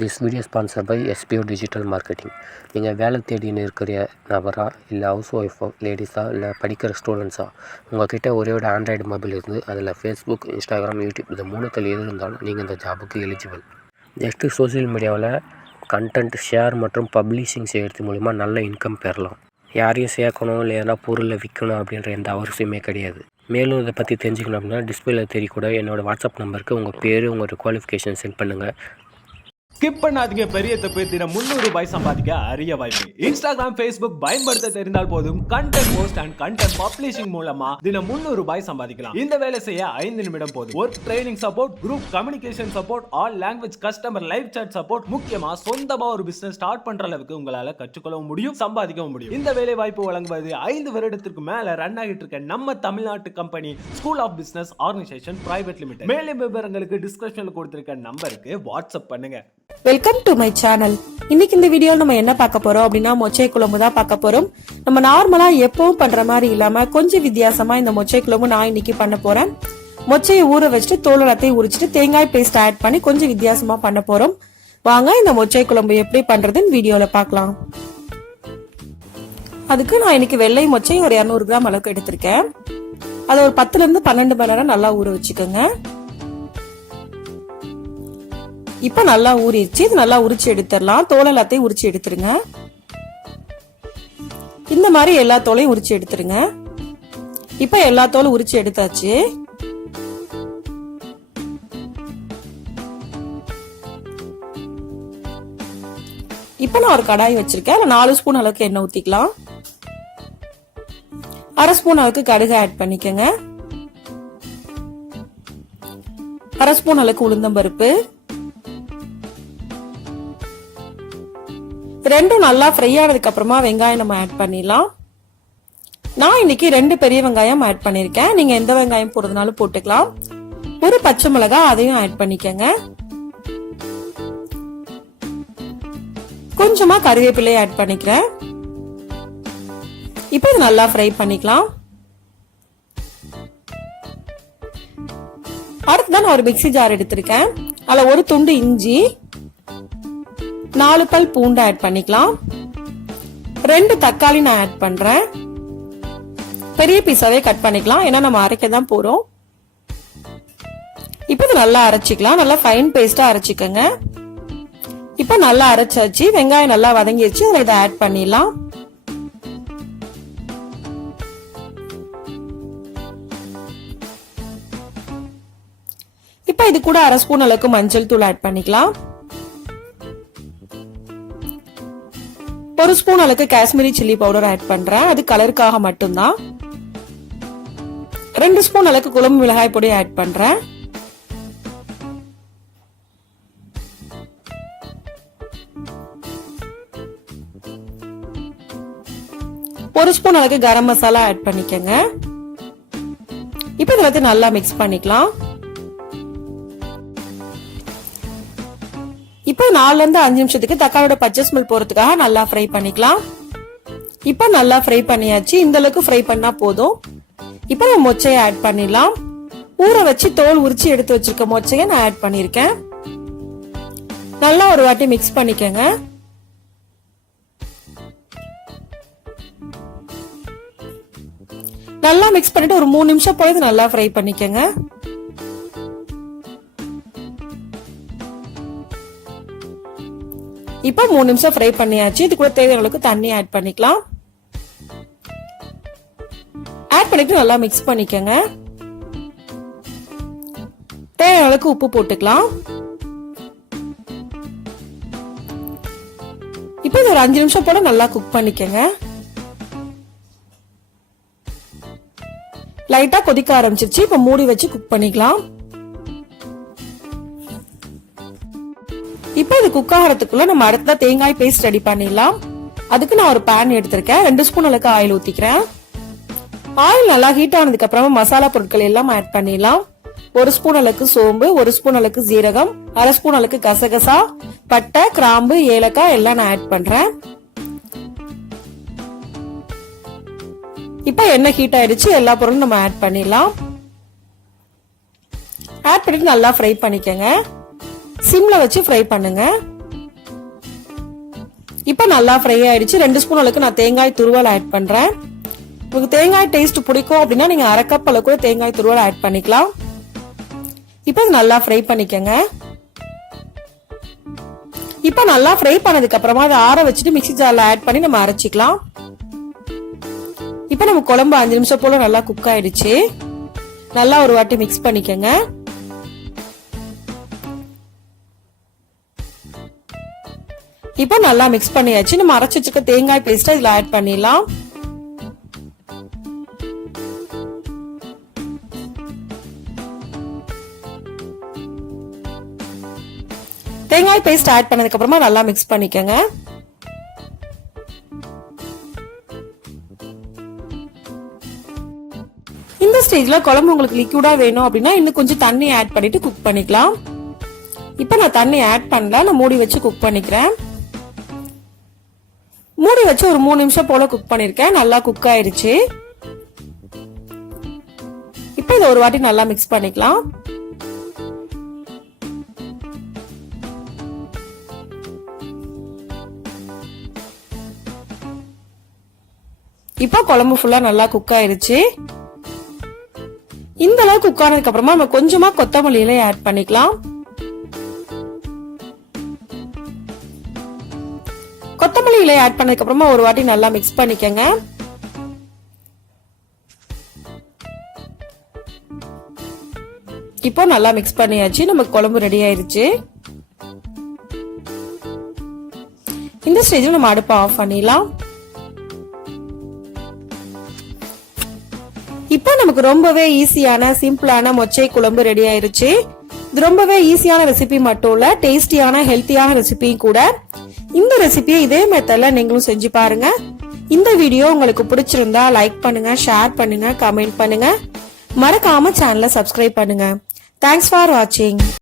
This video sponsor by SBO digital marketing. நீங்கள் வேலை தேடின்னு இருக்கிற நபரா, இல்லை ஹவுஸ் ஒய்ஃபோ, லேடிஸா, இல்லை படிக்கிற ஸ்டூடெண்ட்ஸா, உங்கள்கிட்ட ஒரே ஒரு ஆண்ட்ராய்டு மொபைல் இருந்து அதில் ஃபேஸ்புக், இன்ஸ்டாகிராம், யூடியூப் இது மூணுத்தில் எது இருந்தாலும் நீங்கள் இந்த ஜாபுக்கு எலிஜிபிள். நெக்ஸ்ட்டு சோசியல் மீடியாவில் கண்டென்ட் ஷேர் மற்றும் பப்ளிஷிங் செய்கிறது மூலிமா நல்ல இன்கம் பெறலாம். யாரையும் சேர்க்கணும் இல்லை எதனா பொருளை விற்கணும் அப்படின்ற எந்த அவசியமே கிடையாது. மேலும் இதை பற்றி தெரிஞ்சுக்கணும் அப்படின்னா டிஸ்பிளேல தெரியக்கூட என்னோடய வாட்ஸ்அப் நம்பருக்கு உங்கள் பேர், உங்களோட குவாலிஃபிகேஷன் சென்ட் பண்ணுங்கள். ஸ்கிப் பண்ணாதீங்க. பெரிய தப்பு. தினம் 300 ரூபாய் சம்பாதிக்க அரிய வாய்ப்பு. இன்ஸ்டாகிராம், ஃபேஸ்புக் பயன்படுத்த தெரிந்தால் போதும் content post and content publishing மூலமா தினம் 300 ரூபாய் சம்பாதிக்கலாம். இந்த வேலை செய்ய 5 நிமிடம் போதும். Work training support, group communication support, all language customer live chat support, முக்கியமா சொந்தமா ஒரு பிசினஸ் ஸ்டார்ட் பண்ற அளவுக்கு உங்களால கற்றுக்கொள்ளவும் முடியும், சம்பாதிக்கவும் முடியும். இந்த வேலை வாய்ப்பு வழங்குவது 5 வருடத்திற்கு மேல ரன் ஆகிட்டு இருக்க நம்ம தமிழ்நாட்டு company school of business organization private limited. மேலும் விவரங்களுக்கு டிஸ்கிரிப்ஷன்ல கொடுத்திருக்க நம்பருக்கு வாட்ஸ்அப் பண்ணுங்க. Welcome to my channel. இன்னைக்கு இந்த வீடியோல நம்ம என்ன பார்க்க போறோம் அப்படின்னா மொச்சை குழம்பு தான் பார்க்க போறோம். நம்ம நார்மலா எப்பவும் பண்ற மாதிரி இல்லாம கொஞ்சம் வித்தியாசமா இந்த மொச்சை குழம்பு நான் இன்னைக்கு பண்ண போறேன். மொச்சையை ஊற வச்சுட்டு தோல் எல்லாத்தையும் உரிச்சிட்டு தேங்காய் பேஸ்ட் ஆட் பண்ணி கொஞ்சம் வித்தியாசமா பண்ண போறோம். வாங்க இந்த மொச்சை குழம்பு எப்படி பண்றதுன்னு வீடியோல பார்க்கலாம். அதுக்கு நான் இன்னைக்கு வெள்ளை மொச்சை ஒரு 200 கிராம் அளவுக்கு எடுத்திருக்கேன். அதை ஒரு 10 இருந்து 12 மணி நேரம் நல்லா ஊற வச்சுக்கோங்க. இப்ப நல்லா ஊறிடுச்சு. இது நல்லா உரிச்சு எடுத்துடலாம். தோல் எல்லாத்தையும் உரிச்சு எடுத்துருங்க. இந்த மாதிரி எல்லா தோலையும் உரிச்சு எடுத்துருங்க. இப்ப எல்லா தோலும் உரிச்சு எடுத்தாச்சு. இப்ப நான் ஒரு கடாய் வச்சிருக்கேன். 4 ஸ்பூன் அளவுக்கு எண்ணெய் ஊத்திக்கலாம். 1/2 ஸ்பூன் அளவுக்கு கடுகு ஆட் பண்ணிக்கோங்க. 1/2 ஸ்பூன் அளவுக்கு உளுந்தம்பருப்பு. ரெண்டும் நல்லா ஃப்ரை ஆனதுக்கு அப்புறமா வெங்காயம் நம்ம ஆட் பண்ணிடலாம். நான் இன்னைக்கு 2 பெரிய வெங்காயம் ஆட் பண்ணிருக்கேன். நீங்க எந்த வெங்காயம் போடுறதுனாலும் போட்டுக்கலாம். ஒரு பச்சை மிளகாய் அதையும் ஆட் பண்ணிக்கங்க. கொஞ்சமா கறிவேப்பிலை ஆட் பண்ணிக்கிறேன். இப்போ இது நல்லா ஃப்ரை பண்ணிக்கலாம். அடுத்ததான் நான் ஒரு மிக்ஸி ஜார் எடுத்திருக்கேன். அதுல ஒரு துண்டு இஞ்சி, 4 பல் பூண்டு ஆட் பண்ணிக்கலாம். 2 தக்காளி நான் ஆட் பண்றேன். பெரிய பீஸாவே கட் பண்ணிக்கலாம், ஏன்னா நம்ம அரைக்க தான் போறோம். இப்போ இது நல்லா அரைச்சிக்கலாம். நல்லா ஃபைன் பேஸ்டா அரைச்சிக்கங்க. இப்போ நல்லா அரைச்சாச்சு. வெங்காயம் நல்லா வதங்கிடுச்சு. இதை ஆட் பண்ணிடலாம். இப்போ இது கூட 1/2 ஸ்பூன் அளவுக்கு மஞ்சள் தூள் ஆட் பண்ணிக்கலாம். 1 ஸ்பூன் அளவுக்கு காஷ்மீரி சில்லி பவுடர் ஆட் பண்றேன். அது கலருக்காக மட்டும்தான். 2 ஸ்பூன் அளவுக்கு குழம்பு மிளகாய் பொடி ஆட் பண்றேன். ஒரு ஸ்பூன் அளவுக்கு கரம் மசாலா ஆட் பண்ணிக்கங்க. இப்போ இதை நல்லா மிக்ஸ் பண்ணிக்கலாம். இப்போ 4 இருந்து 5 நிமிஷத்துக்கு தக்காளியோட பச்சை ஸ்மெல் போறதுக்காக நல்லா ஃப்ரை பண்ணிக்கலாம். இப்போ நல்லா ஃப்ரை பண்ணியாச்சு. இந்த அளவுக்கு ஃப்ரை பண்ணா போதும். இப்போ நம்ம மொச்சையை ஆட் பண்ணிடலாம். ஊற வச்சு தோல் உரிச்சு எடுத்து வச்சிருக்க மொச்சையை நான் ஆட் பண்ணிருக்கேன். நல்லா ஒரு வாட்டி மிக்ஸ் பண்ணிக்கங்க. நல்லா மிக்ஸ் பண்ணிட்டு ஒரு 3 நிமிஷம் போய் நல்லா ஃப்ரை பண்ணிக்கங்க. இப்போ 3 நிமிஷம் ஃப்ரை பண்ணியாச்சு. இது கூட தேவையான அளவுக்கு தண்ணி ஆட் பண்ணிக்கலாம். ஆட் பண்ணிட்டு நல்லா மிக்ஸ் பண்ணிக்கங்க. தேவையான அளவுக்கு உப்பு போட்டுக்கலாம். இப்போ இது ஒரு 5 நிமிஷம் போல நல்லா குக் பண்ணிக்கங்க. லைட்டா கொதிக்க ஆரம்பிச்சிருச்சு. இப்போ மூடி வச்சு குக் பண்ணிக்கலாம். இப்போ இது குக் ஆகிறதுக்குள்ள நம்ம அடுத்த தேங்காய் பேஸ்ட் ரெடி பண்ணிடலாம். அதுக்கு நான் ஒரு பேன் எடுத்திருக்கேன். 2 ஸ்பூன் அளவுக்கு ஆயில் ஊத்திக்கிறேன். ஆயில் நல்லா ஹீட் ஆனதுக்கு அப்புறமா மசாலா பொருட்கள் எல்லாம் ஆட் பண்ணிடலாம். 1 ஸ்பூன் அளவுக்கு சோம்பு, 1 ஸ்பூன் அளவுக்கு ஜீரகம், 1/2 ஸ்பூன் அளவுக்கு கசகசா, பட்டை, கிராம்பு, ஏலக்காய் எல்லாம் நான் ஆட் பண்றேன். இப்போ எண்ணெய் ஹீட் ஆயிடுச்சு. எல்லா பொருளும் நம்ம ஆட் பண்ணிடலாம். ஆட் பண்ணிட்டு நல்லா ஃப்ரை பண்ணிக்கங்க. சிம்ல வச்சு ஃப்ரை பண்ணுங்க. இப்போ நல்லா ஃப்ரை ஆயிடுச்சு. 2 ஸ்பூன் அளவுக்கு நான் தேங்காய் துருவல் ஆட் பண்றேன். உங்களுக்கு தேங்காய் டேஸ்ட் பிடிக்கும் அப்படின்னா நீங்க 1/2 கப் அளவுக்கு கூட தேங்காய் துருவல் ஆட் பண்ணிக்கலாம். இப்போ நல்லா ஃப்ரை பண்ணிக்கங்க. இப்போ நல்லா ஃப்ரை பண்ணதுக்கு அப்புறமா அதை ஆற வச்சுட்டு மிக்ஸி ஜார்ல ஆட் பண்ணி நம்ம அரைச்சிக்கலாம். இப்போ நம்ம குழம்பு 5 நிமிஷம் போல நல்லா குக் ஆயிடுச்சு. நல்லா ஒரு வாட்டி மிக்ஸ் பண்ணிக்கங்க. இப்போ நல்லா மிக்ஸ் பண்ணியாச்சு. நம்ம அரைச்சு வச்சிருக்க தேங்காய் பேஸ்ட் இதுல ஆட் பண்ணிடலாம். தேங்காய் பேஸ்ட் ஆட் பண்ணதுக்கு அப்புறமா நல்லா மிக்ஸ் பண்ணிக்கங்க. இந்த ஸ்டேஜ்ல குழம்பு உங்களுக்கு லிக்விடா வேணும் அப்படின்னா இன்னும் கொஞ்சம் தண்ணி ஆட் பண்ணிட்டு குக் பண்ணிக்கலாம். இப்போ நான் தண்ணி ஆட் பண்ணல, நான் மூடி வச்சு குக் பண்ணிக்கிறேன். மூடி வச்சு ஒரு 3 நிமிஷம் போல குக் பண்ணிருக்கேன். நல்லா குக் ஆயிருச்சு. இப்போ இதை ஒரு வாட்டி நல்லா மிக்ஸ் பண்ணிக்கலாம். இப்போ குழம்பு ஃபுல்லா நல்லா குக் ஆயிருச்சு. இந்த அளவுக்கு குக் ஆனதுக்கு அப்புறமா நம்ம கொஞ்சமா கொத்தமல்லி இலை ஆட் பண்ணிக்கலாம். கொத்தமல்லி இலை ஆட் பண்ணதுக்கு அப்புறமா ஒரு வாட்டி நல்லா மிக்ஸ் பண்ணிக்கங்க. இப்போ நல்லா மிக்ஸ் பண்ணியாச்சு. நமக்கு குழம்பு ரெடி ஆயிருச்சு. இந்த ஸ்டேஜ்ல நம்ம அடுப்பை ஆஃப் பண்ணிடலாம். இப்போ நமக்கு ரொம்பவே ஈஸியான சிம்பிளான மொச்சை குழம்பு ரெடி ஆயிருச்சு. இது ரொம்பவே ஈஸியான ரெசிபி மட்டும் இல்ல, டேஸ்டியான ஹெல்த்தியான ரெசிபியும் கூட. இந்த ரெசிபியை இதே மெத்தட்ல நீங்களும் செஞ்சு பாருங்க. இந்த வீடியோ உங்களுக்கு பிடிச்சிருந்தா லைக் பண்ணுங்க, ஷேர் பண்ணுங்க, கமெண்ட் பண்ணுங்க. மறக்காம சேனலை சப்ஸ்கிரைப் பண்ணுங்க. தேங்க்ஸ் ஃபார் வாட்சிங்.